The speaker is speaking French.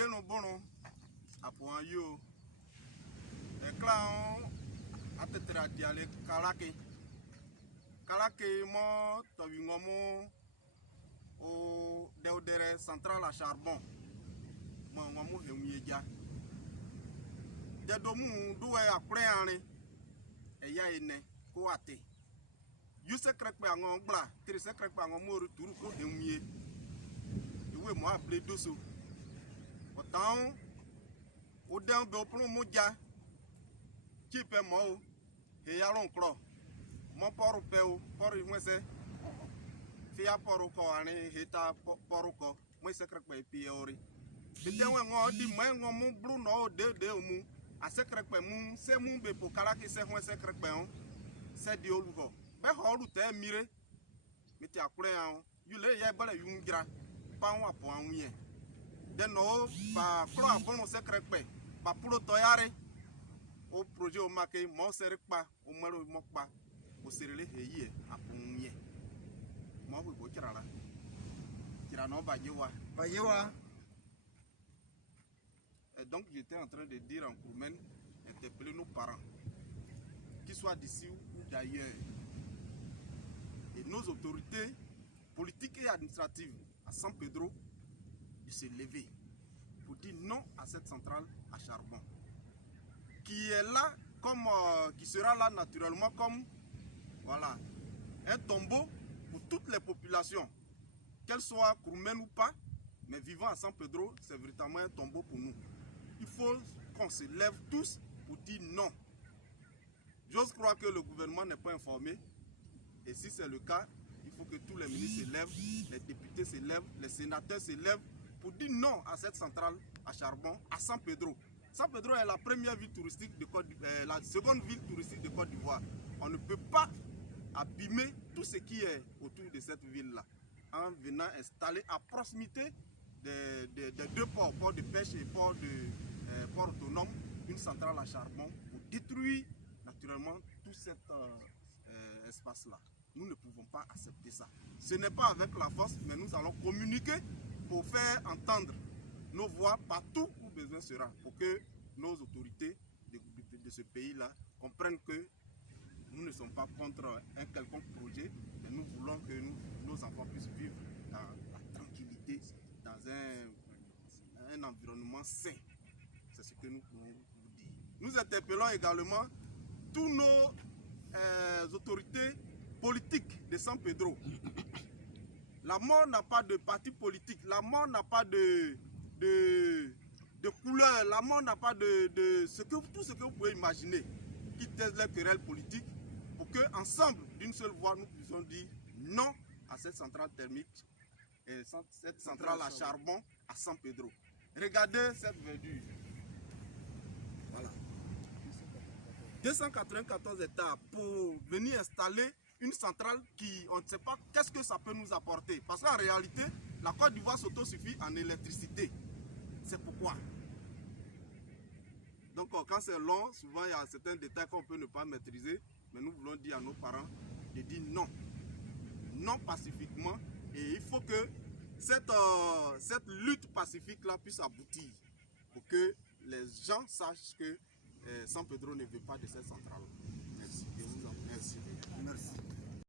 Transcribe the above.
deno bono apuan yo clan atetra diale kalake mo tobingomo o deodere centrale à charbon mo ngomu hemieja dedomu duwe akure anre eya ene ko ate yuse krekpe angon gba trise krekpe angon mo retour ko hemie iwe mo able doso otan o den be opun mo ja kipe mo o he ya ron kro mo poru pe o poru mwese fia poru ko ani heta poru ko mo sekrekpe pi ori bite we ngo di mo ngo mu bru no de mu asekrekpe mu se mu be pokala ki se ho sekrekpe on se di olugo be ho lu te mire miti akure an yule ye bale yungira pa won apo an yen de no ba kro abon sekrekpe ba pulo to yare o projet o make mo serikpa o maro mo pa o serele heye apo yen mo bo kirala kira no ba yewa et donc j'étais en train de dire en Kourmen, interpeller nos parents, qu'ils soient d'ici ou d'ailleurs, et nos autorités politiques et administratives à San Pedro, de se lever pour dire non à cette centrale à charbon, qui est là comme, qui sera là naturellement comme, voilà, un tombeau pour toutes les populations, qu'elles soient Kourmen ou pas, mais vivant à San Pedro, c'est véritablement un tombeau pour nous. Il faut qu'on se lève tous pour dire non. J'ose croire que le gouvernement n'est pas informé. Et si c'est le cas, il faut que tous les ministres se lèvent, les députés se lèvent, les sénateurs se lèvent pour dire non à cette centrale à charbon à San Pedro. San Pedro est la première ville touristique de Côte d'Ivoire, la seconde ville touristique de Côte d'Ivoire. On ne peut pas abîmer tout ce qui est autour de cette ville-là en venant installer à proximité des deux ports, port de pêche et port autonome, une centrale à charbon pour détruire naturellement tout cet espace-là. Nous ne pouvons pas accepter ça. Ce n'est pas avec la force, mais nous allons communiquer pour faire entendre nos voix partout où besoin sera, pour que nos autorités de ce pays-là comprennent que nous ne sommes pas contre un quelconque projet, mais nous voulons que nos enfants puissent vivre dans la tranquillité, dans un environnement sain. C'est ce que nous pouvons vous dire. Nous interpellons également tous nos autorités politiques de San Pedro. La mort n'a pas de parti politique, la mort n'a pas de couleur, la mort n'a pas de tout ce que vous pouvez imaginer qui taise les querelles politiques pour qu'ensemble, d'une seule voix, nous puissions dire non à cette centrale thermique et cette centrale à charbon à San Pedro. Regardez cette verdure. Voilà. 294 hectares pour venir installer une centrale qui, on ne sait pas qu'est-ce que ça peut nous apporter. Parce qu'en réalité, la Côte d'Ivoire s'autosuffit en électricité. C'est pourquoi. Donc quand c'est long, souvent il y a certains détails qu'on peut ne pas maîtriser. Mais nous voulons dire à nos parents de dire non. Non pacifiquement. Et il faut que cette lutte pacifique-là puisse aboutir. Pour que les gens sachent que San Pedro ne veut pas de cette centrale.